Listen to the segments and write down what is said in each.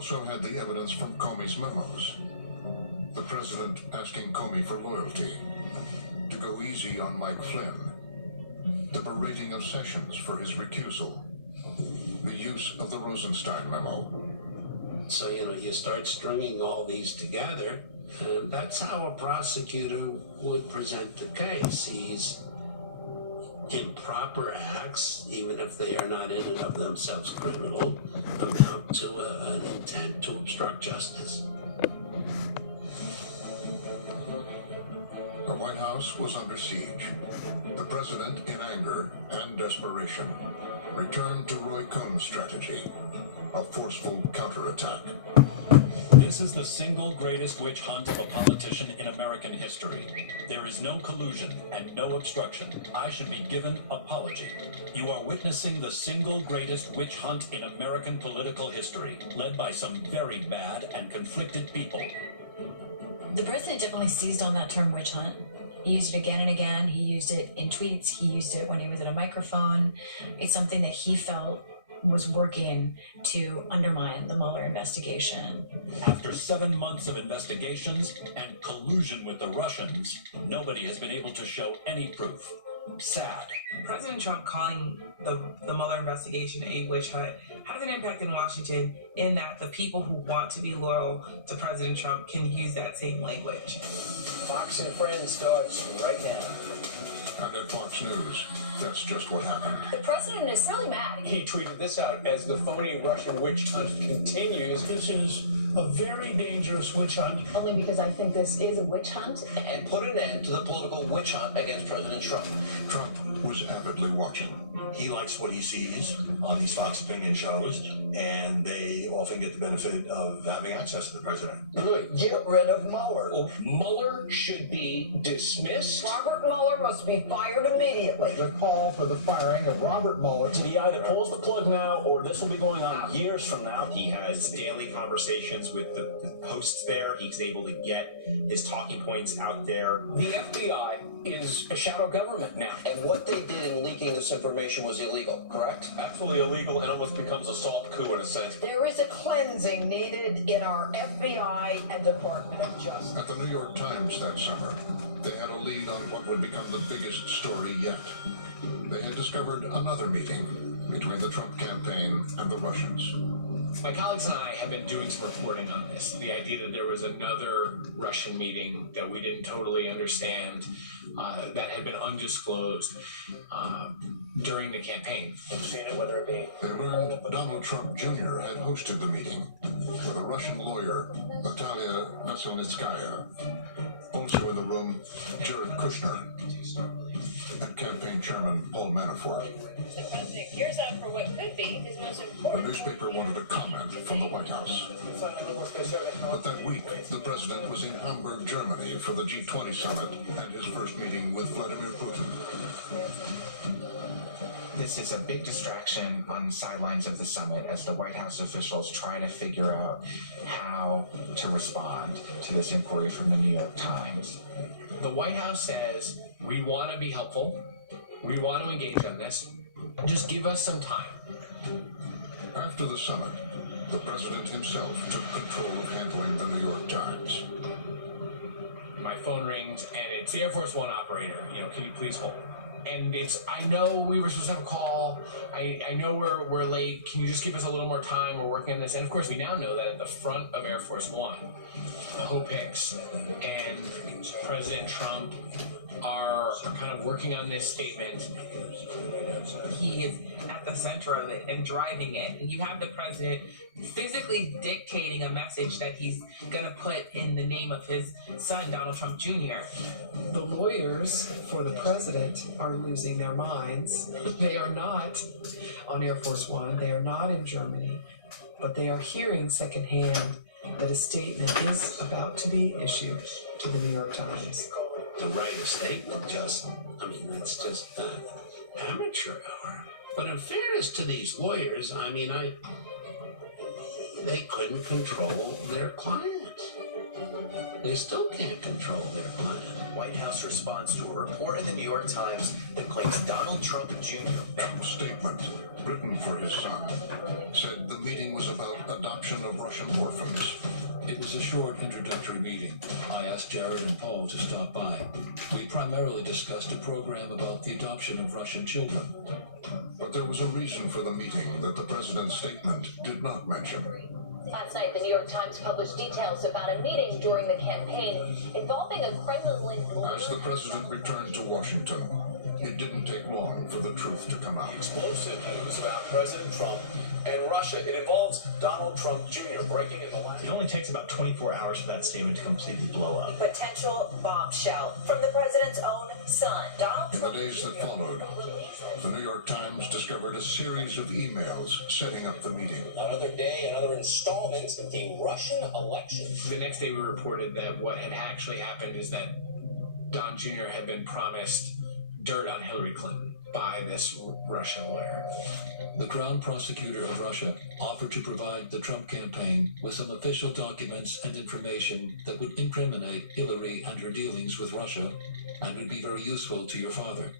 also had the evidence from Comey's memos. The president asking Comey for loyalty, to go easy on Mike Flynn, the berating of Sessions for his recusal, the use of the Rosenstein memo. So, you start stringing all these together, and that's how a prosecutor would present the case. These improper acts, even if they are not in and of themselves criminal, amount to an intent to obstruct justice. The White House was under siege. The president, in anger and desperation, returned to Roy Cohn's strategy, a forceful counterattack. This is the single greatest witch hunt of a politician in American history. There is no collusion and no obstruction. I should be given apology. You are witnessing the single greatest witch hunt in American political history, led by some very bad and conflicted people. The president definitely seized on that term witch hunt. He used it again and again. He used it in tweets. He used it when he was at a microphone. It's something that he felt was working to undermine the Mueller investigation. After 7 months of investigations and collusion with the Russians, nobody has been able to show any proof. Sad. President Trump calling the Mueller investigation a witch hunt has an impact in Washington in that the people who want to be loyal to President Trump can use that same language. Fox and Friends starts right now. And at Fox News, that's just what happened. The president is really mad. He tweeted this out as the phony Russian witch hunt continues. This is a very dangerous witch hunt. Only because I think this is a witch hunt. And put an end to the political witch hunt against President Trump. Trump was avidly watching. He likes what he sees on these Fox opinion shows, and they often get the benefit of having access to the president. Get rid of Mueller. Well, Mueller should be dismissed. Robert Mueller must be fired immediately. The call for the firing of Robert Mueller. He either pulls the plug now, or this will be going on years from now. He has daily conversations with the hosts there. He's able to get his talking points out there. The FBI is a shadow government now. And what they did in leaking this information was illegal, correct? Absolutely illegal and almost becomes a soft coup in a sense. There is a cleansing needed in our FBI and Department of Justice. At the New York Times that summer, they had a lead on what would become the biggest story yet. They had discovered another meeting between the Trump campaign and the Russians. My colleagues and I have been doing some reporting on this. The idea that there was another Russian meeting that we didn't totally understand, that had been undisclosed during the campaign. You've seen it, whether it be. They learned Donald Trump Jr. had hosted the meeting with a Russian lawyer, Natalia Veselnitskaya. Also in the room, Jared Kushner and campaign chairman Paul Manafort. The president gears up for what could be his most The important... newspaper wanted a comment from the White House. But that week, the president was in Hamburg, Germany for the G20 summit and his first meeting with Vladimir Putin. This is a big distraction on the sidelines of the summit as the White House officials try to figure out how to respond to this inquiry from the New York Times. The White House says, we want to be helpful. We want to engage on this. Just give us some time. After the summit, the president himself took control of handling the New York Times. My phone rings, and it's the Air Force One operator. Can you please hold? And I know we were supposed to have a call. I know we're late. Can you just give us a little more time? We're working on this. And of course, we now know that at the front of Air Force One, Hope Hicks and President Trump are kind of working on this statement. He is at the center of it and driving it. And you have the president physically dictating a message that he's going to put in the name of his son, Donald Trump Jr. The lawyers for the president are losing their minds. They are not on Air Force One. They are not in Germany. But they are hearing secondhand that a statement is about to be issued to the New York Times. To write a statement, that's just amateur hour. But in fairness to these lawyers, they couldn't control their clients. They still can't control their client. White House House responds to a report in the New York Times that claims Donald Trump Jr. Trump's statement, written for his son, said the meeting was about adoption of Russian orphans. It was a short introductory meeting. I asked Jared and Paul to stop by. We primarily discussed a program about the adoption of Russian children. But there was a reason for the meeting that the president's statement did not mention. Last night, the New York Times published details about a meeting during the campaign involving a Kremlin-linked lawyer. As the president returned to Washington, it didn't take long for the truth to come out. Explosive news about President Trump and Russia. It involves Donald Trump Jr. breaking in the last. It only takes about 24 hours for that statement to completely blow up. Potential bombshell from the president's own son, Donald Trump. In the days that followed, the New York Times discovered a series of emails setting up the meeting. Another day, another installment of the Russian election. The next day we reported that what had actually happened is that Don Jr. had been promised dirt on Hillary Clinton by this Russian lawyer. The Crown Prosecutor of Russia offered to provide the Trump campaign with some official documents and information that would incriminate Hillary and her dealings with Russia and would be very useful to your father.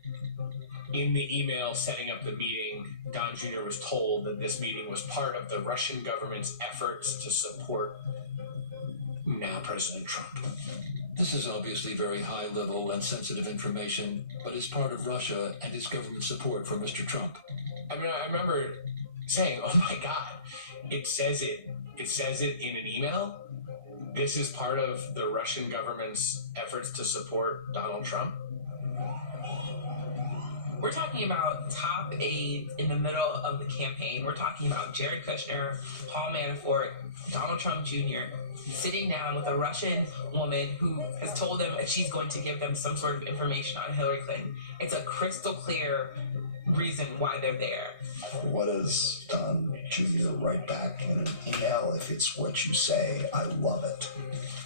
In the email setting up the meeting, Don Jr. was told that this meeting was part of the Russian government's efforts to support now President Trump. This is obviously very high-level and sensitive information, but is part of Russia and its government support for Mr. Trump. I mean, I remember saying, "Oh my God, it says it in an email. This is part of the Russian government's efforts to support Donald Trump." We're talking about top aides in the middle of the campaign. We're talking about Jared Kushner, Paul Manafort, Donald Trump Jr. sitting down with a Russian woman who has told them that she's going to give them some sort of information on Hillary Clinton. It's a crystal clear reason why they're there. What does Don Jr. write back in an email? If it's what you say, I love it.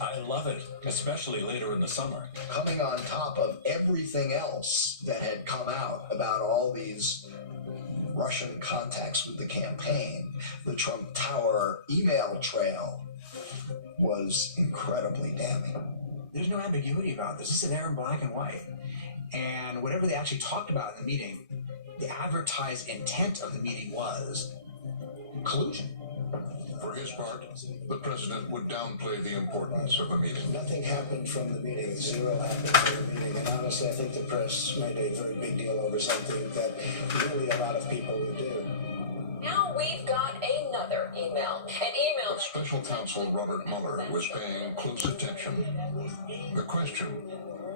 I love it, especially later in the summer. Coming on top of everything else that had come out about all these Russian contacts with the campaign, the Trump Tower email trail was incredibly damning. There's no ambiguity about this. This is there in black and white. And whatever they actually talked about in the meeting, the advertised intent of the meeting was collusion. For his part, the president would downplay the importance of the meeting. Nothing happened from the meeting. Zero happened from the meeting. And honestly, I think the press made a very big deal over something that really a lot of people would do. Now we've got another email. An email. Special counsel Robert Mueller was paying close attention. The question,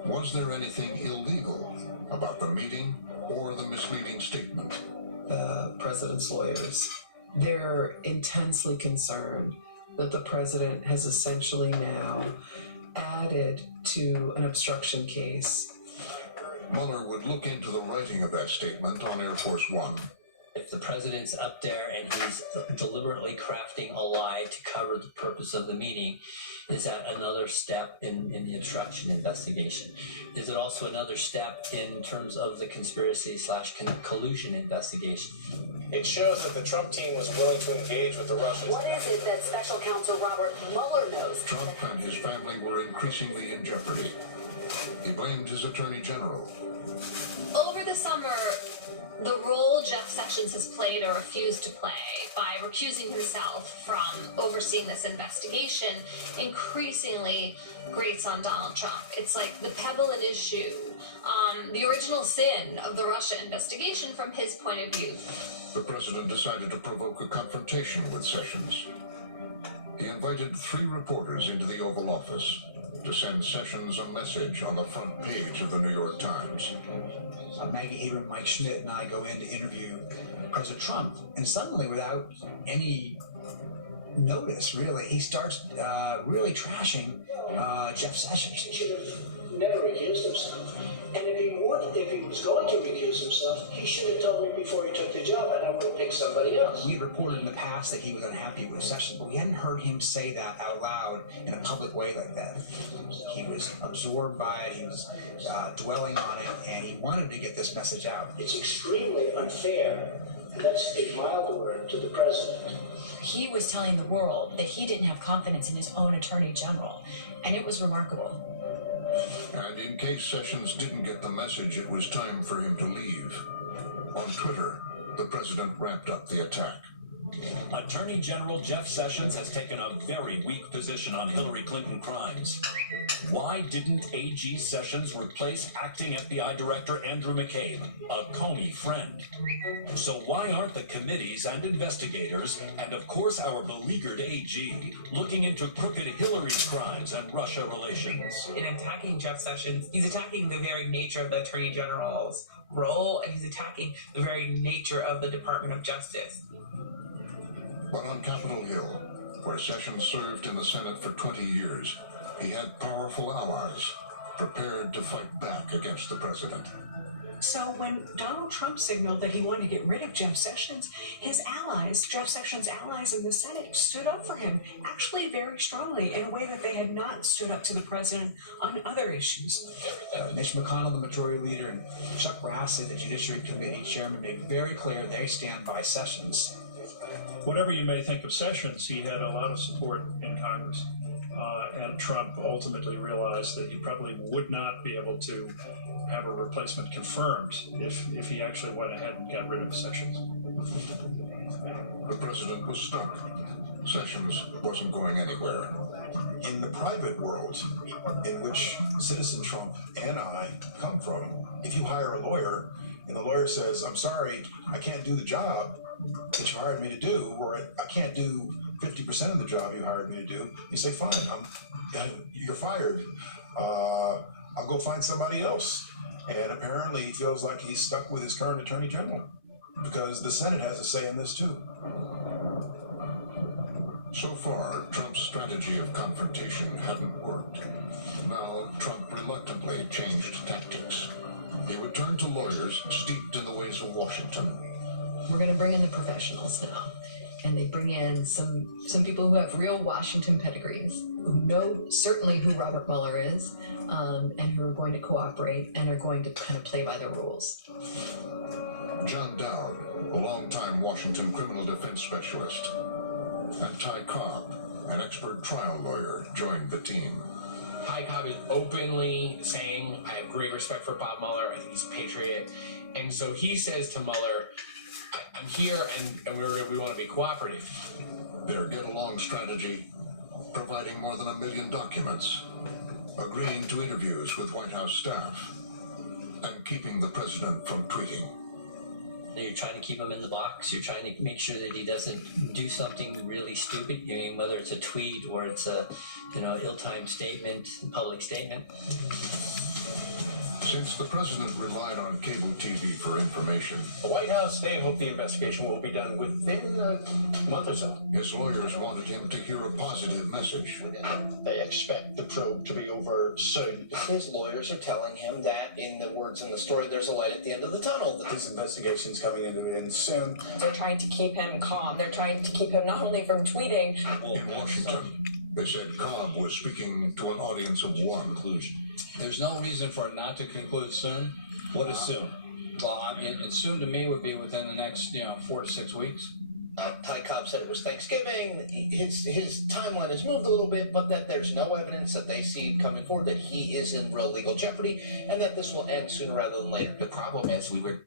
was there anything illegal about the meeting or the misleading statement? The president's lawyers, they're intensely concerned that the president has essentially now added to an obstruction case. Mueller would look into the writing of that statement on Air Force One. If the president's up there and he's deliberately crafting a lie to cover the purpose of the meeting, is that another step in the obstruction investigation? Is it also another step in terms of the conspiracy/collusion investigation? It shows that the Trump team was willing to engage with the Russians. What is it that Special Counsel Robert Mueller knows? Trump and his family were increasingly in jeopardy. He blamed his attorney general. Over the summer, the role Jeff Sessions has played or refused to play by recusing himself from overseeing this investigation increasingly grates on Donald Trump. It's like the pebble in his shoe, the original sin of the Russia investigation from his point of view. The president decided to provoke a confrontation with Sessions. He invited 3 reporters into the Oval Office to send Sessions a message on the front page of the New York Times. Maggie Abram, Mike Schmidt, and I go in to interview President Trump, and suddenly, without any notice, really, he starts really trashing Jeff Sessions. He should have never recused himself. And if he was going to recuse himself, he should have told me before he took the job, and I would have picked somebody else. We reported in the past that he was unhappy with Sessions, but we hadn't heard him say that out loud in a public way like that. He was absorbed by it, he was dwelling on it, and he wanted to get this message out. It's extremely unfair, and that's a mild word, to the president. He was telling the world that he didn't have confidence in his own attorney general, and it was remarkable. And in case Sessions didn't get the message it was time for him to leave, on Twitter, the president ramped up the attack. Attorney General Jeff Sessions has taken a very weak position on Hillary Clinton crimes. Why didn't AG Sessions replace acting FBI Director Andrew McCabe, a Comey friend? So why aren't the committees and investigators, and of course our beleaguered AG, looking into crooked Hillary's crimes and Russia relations? In attacking Jeff Sessions, he's attacking the very nature of the Attorney General's role, and he's attacking the very nature of the Department of Justice. But on Capitol Hill, where Sessions served in the Senate for 20 years, he had powerful allies prepared to fight back against the president. So when Donald Trump signaled that he wanted to get rid of Jeff Sessions, his allies, Jeff Sessions' allies in the Senate, stood up for him, actually very strongly, in a way that they had not stood up to the president on other issues. Mitch McConnell, the majority leader, and Chuck Grassley, the Judiciary Committee chairman, made very clear they stand by Sessions. Whatever you may think of Sessions, he had a lot of support in Congress. And Trump ultimately realized that he probably would not be able to have a replacement confirmed if he actually went ahead and got rid of Sessions. The president was stuck. Sessions wasn't going anywhere. In the private world, in which Citizen Trump and I come from, if you hire a lawyer and the lawyer says, "I'm sorry, I can't do the job that you hired me to do," or "I can't do 50% of the job you hired me to do," you say, "Fine, you're fired. I'll go find somebody else." And apparently he feels like he's stuck with his current attorney general because the Senate has a say in this too. So far, Trump's strategy of confrontation hadn't worked. Now, Trump reluctantly changed tactics. He would turn to lawyers steeped in the ways of Washington. We're going to bring in the professionals now. And they bring in some people who have real Washington pedigrees, who know certainly who Robert Mueller is, and who are going to cooperate and are going to kind of play by the rules. John Dowd, a longtime Washington criminal defense specialist, and Ty Cobb, an expert trial lawyer, joined the team. Ty Cobb is openly saying, "I have great respect for Bob Mueller. I think he's a patriot." And so he says to Mueller, "I'm here, and we want to be cooperative." Their get-along strategy, providing more than 1 million documents, agreeing to interviews with White House staff, and keeping the president from tweeting. You're trying to keep him in the box. You're trying to make sure that he doesn't do something really stupid. I mean, whether it's a tweet or it's a, ill-timed statement, public statement. Since the president relied on cable TV for information, The White House, they hope the investigation will be done within a month or so. his lawyers wanted him to hear a positive message. They expect the probe to be over soon. His lawyers are telling him that, in the words in the story, there's a light at the end of the tunnel. This investigation's coming into an end soon. They're trying to keep him calm. They're trying to keep him not only from tweeting. In Washington, they said Cobb was speaking to an audience of one. Conclusion. There's no reason for it not to conclude soon. What is soon? Well, I mean, and soon to me would be within the next, 4 to 6 weeks. Ty Cobb said it was Thanksgiving. His timeline has moved a little bit, but that there's no evidence that they see coming forward that he is in real legal jeopardy, and that this will end sooner rather than later. The problem is we were